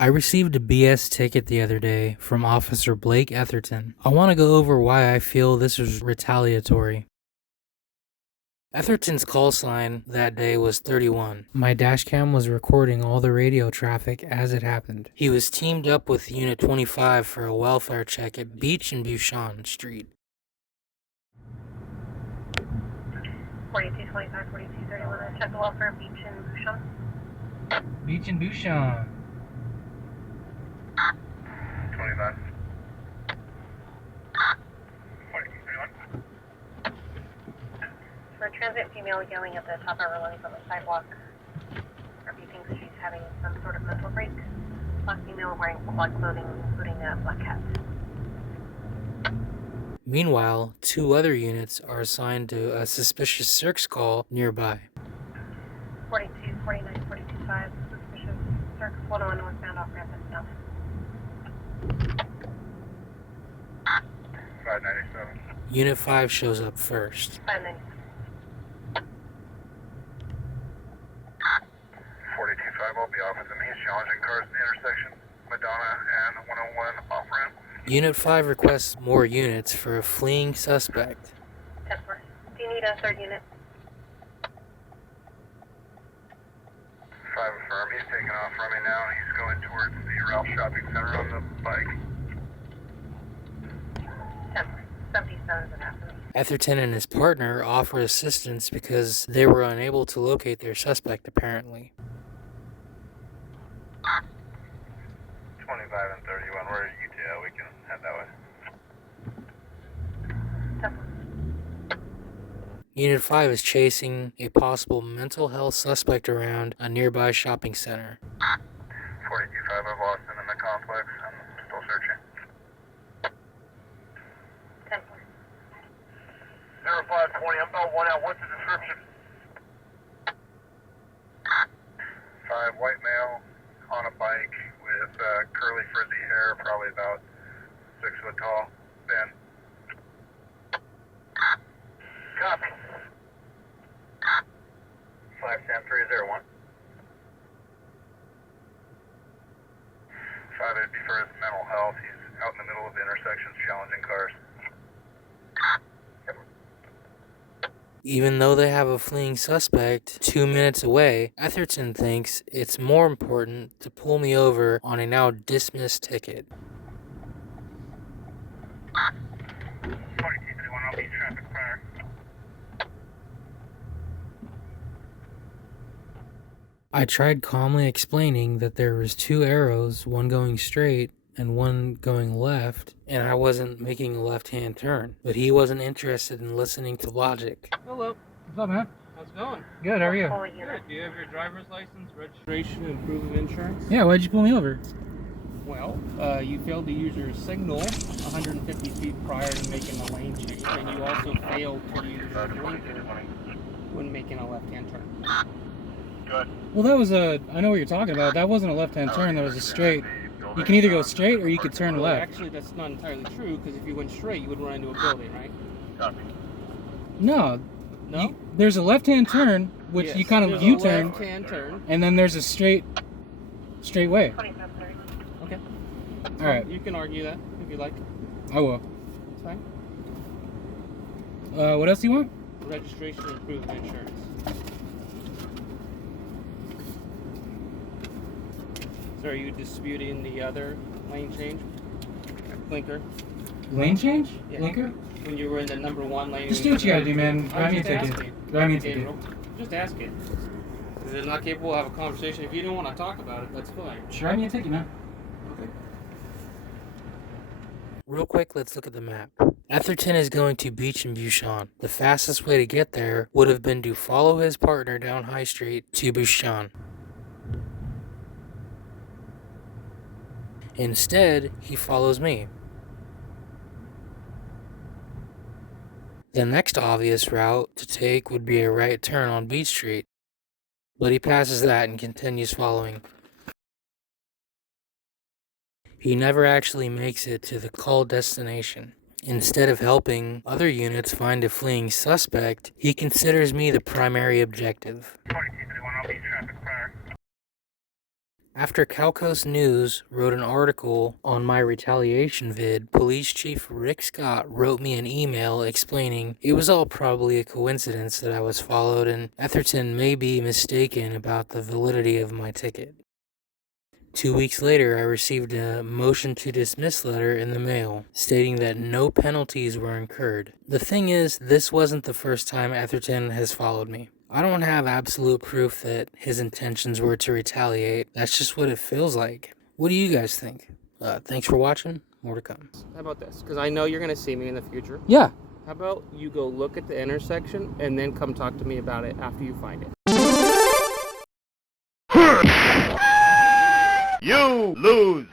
I received a BS ticket the other day from Officer Blake Etherton. I want to go over why I feel this was retaliatory. Etherton's call sign that day was 31. My dashcam was recording all the radio traffic as it happened. He was teamed up with Unit 25 for a welfare check at Beach and Buchan Street. 4225, 4231, check the welfare, Beach and Buchan. Beach and Buchan. 25. 4231. For a transit female yelling at the top of her lungs on the sidewalk, or if he thinks she's having some sort of mental break. Black female wearing black clothing, including a black hat. Meanwhile, 2 other units are assigned to a suspicious search call nearby. 42, 49, 425, suspicious circ 101 northbound off ramp and south. 597. Unit 5 shows up first. 597. 425, I'll be off with them. He's challenging cars at the intersection, Madonna and 101 off ramp. Unit 5 requests more units for a fleeing suspect. 10-4. Do you need a third unit? 5 affirm. He's taking off from me now. He's going towards the Ralph Shopping Center on the bike. 10-4. 77 and after. Etherton and his partner offer assistance because they were unable to locate their suspect, apparently. 25 and 31. We're at UTL. We can head that way. 10-4. Unit 5 is chasing a possible mental health suspect around a nearby shopping center. 425, I've lost him in the complex. I'm still searching. 10-4. 0520, I'm about 1 out. What's the description? 5 white male on a bike with curly frizzy hair, probably about 6 foot tall. Ben. Copy. 510-301. 5 it'd be for his mental health. He's out in the middle of the intersections challenging cars. Even though they have a fleeing suspect 2 minutes away, Etherton thinks it's more important to pull me over on a now dismissed ticket. 4231, I'll be traffic fire. I tried calmly explaining that there was 2 arrows, one going straight and one going left, and I wasn't making a left-hand turn, but he wasn't interested in listening to logic. Hello. What's up, man? How's it going? Good, how are you? Full unit. Good. Do you have your driver's license, registration, and proof of insurance? Yeah, why'd you pull me over? Well, you failed to use your signal 150 feet prior to making a lane change, and you also failed to use your blinker when making a left-hand turn. Good. Well, that was I know what you're talking about. That wasn't a left-hand turn, that was a straight. You can either go straight or you could turn Well, left. actually, that's not entirely true, because if you went straight, you would run into a building, right? Copy. No. No? There's a left-hand turn, which Yes. you kind of There's U-turn, a left-hand turn. and then there's a straight way. 25-30. Okay. All right, You can argue that, if you like. I will. It's fine. What else do you want? Registration and proof of insurance. So are you disputing the other lane change? Blinker? Lane change? Yeah. Blinker? When you were in the number 1 lane? Just do what you gotta do, man. I Drive was me a just ticket. asking. Drive me a Okay, ticket. bro. Just asking. If they're not capable of having a conversation, if you don't want to talk about it, that's fine. Drive me a ticket, man. Okay. Real quick, let's look at the map. Etherton is going to Beach and Buchan. The fastest way to get there would have been to follow his partner down High Street to Buchan. Instead, he follows me. The next obvious route to take would be a right turn on Beach Street, but he passes that and continues following. He never actually makes it to the call destination. Instead of helping other units find a fleeing suspect, he considers me the primary objective. 4231, I'll be traffic fire. After Calcoast News wrote an article on my retaliation vid, Police Chief Rick Scott wrote me an email explaining it was all probably a coincidence that I was followed and Etherton may be mistaken about the validity of my ticket. 2 weeks later, I received a motion to dismiss letter in the mail, stating that no penalties were incurred. The thing is, this wasn't the first time Etherton has followed me. I don't have absolute proof that his intentions were to retaliate. That's just what it feels like. What do you guys think? Thanks for watching. More to come. How about this? Because I know you're going to see me in the future. Yeah. How about you go look at the intersection and then come talk to me about it after you find it? You lose.